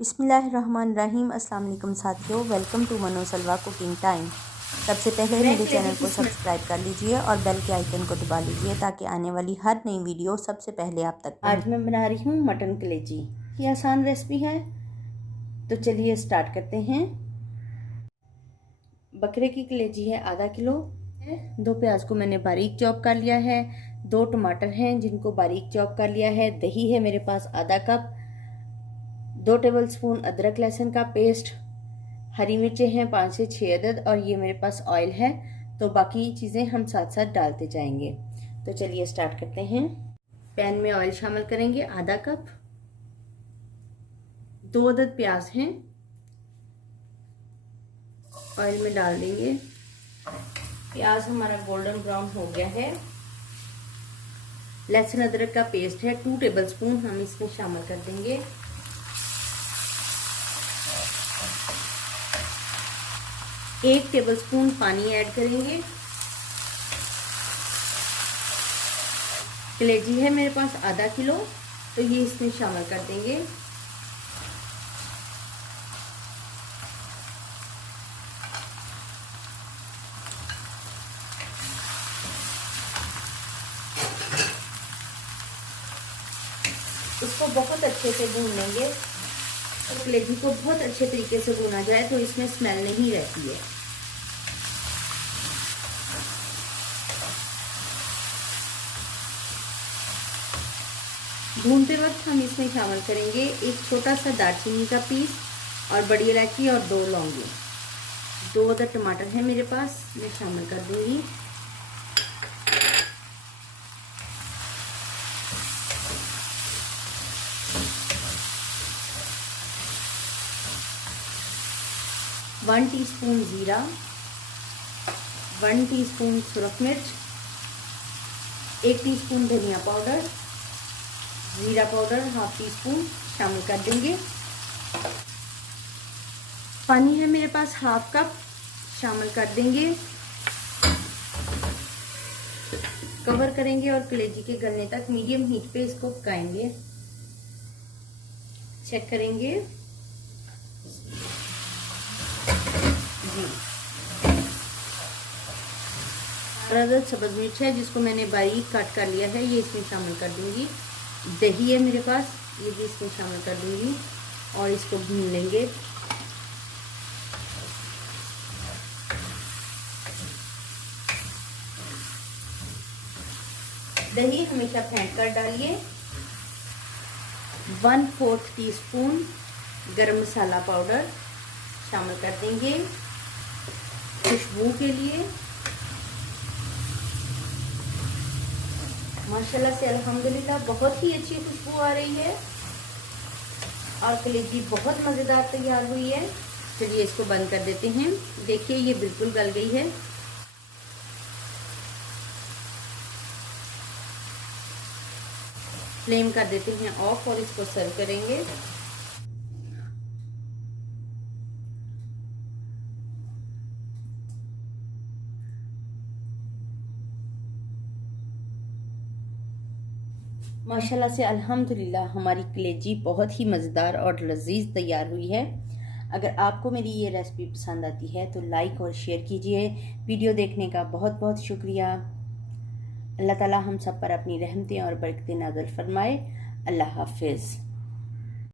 बिस्मिल्लाहिर्रहमानिर्रहीम। अस्सलाम वालेकुम साथियों, वेलकम टू मनो सलवा कुकिंग टाइम। सबसे पहले मेरे चैनल को सब्सक्राइब कर लीजिए और बेल के आइकन को दबा लीजिए ताकि आने वाली हर नई वीडियो सबसे पहले आप तक आज मैं बना रही हूँ मटन कलेजी। ये आसान रेसिपी है, तो चलिए स्टार्ट करते हैं। बकरे की कलेजी है आधा किलो। 2 प्याज को मैंने बारीक चॉप कर लिया है। 2 टमाटर हैं जिनको बारीक चॉप कर लिया है। दही है मेरे पास आधा कप। 2 टेबलस्पून अदरक लहसुन का पेस्ट। हरी मिर्चें हैं 5 से 6 अदद। और ये मेरे पास ऑयल है, तो बाकी चीज़ें हम साथ साथ डालते जाएंगे। तो चलिए स्टार्ट करते हैं। पैन में ऑयल शामिल करेंगे आधा कप। 2 अदद प्याज हैं, ऑयल में डाल देंगे। प्याज हमारा गोल्डन ब्राउन हो गया है। लहसुन अदरक का पेस्ट है 2 टेबलस्पून, हम इसमें शामिल कर देंगे। एक टेबलस्पून पानी ऐड करेंगे। कलेजी है मेरे पास आधा किलो, तो ये इसमें शामिल कर देंगे। इसको बहुत अच्छे से भून लेंगे और कलेजी को बहुत अच्छे तरीके से भुना जाए तो इसमें स्मेल नहीं रहती है। भूनते वक्त हम इसमें शामिल करेंगे एक छोटा सा दालचीनी का पीस और बड़ी इलायची और 2 लौंगे। 2 अदद टमाटर है मेरे पास, मैं शामिल कर दूंगी। वन टीस्पून जीरा, 1 टीस्पून सुरख मिर्च, 1 टीस्पून धनिया पाउडर, जीरा पाउडर हाफ टीस्पून शामिल कर देंगे। पानी है मेरे पास हाफ कप, शामिल कर देंगे। कवर करेंगे और कलेजी के गलने तक मीडियम हीट पे इसको पकाएंगे। चेक करेंगे जी। अदद सब्ज मिर्च है जिसको मैंने बारीक कट कर लिया है, ये इसमें शामिल कर दूंगी। दही है मेरे पास, ये भी इसमें शामिल कर दूंगी और इसको भून लेंगे। दही हमेशा फेंट कर डालिए। 1/4 टीस्पून गरम मसाला पाउडर शामिल कर देंगे खुशबू के लिए। माशाल्लाह से अल्हम्दुलिल्लाह बहुत ही अच्छी खुशबू आ रही है और कलेजी बहुत मज़ेदार तैयार हुई है। चलिए इसको बंद कर देते हैं। देखिए ये बिल्कुल गल गई है। फ्लेम कर देते हैं ऑफ और इसको सर्व करेंगे। माशाल्लाह से अल्हम्दुलिल्लाह हमारी कलेजी बहुत ही मज़ेदार और लजीज तैयार हुई है। अगर आपको मेरी ये रेसिपी पसंद आती है तो लाइक और शेयर कीजिए। वीडियो देखने का बहुत बहुत शुक्रिया। अल्लाह ताला हम सब पर अपनी रहमतें और बरकतें नाज़िल फरमाए। अल्लाह हाफिज़।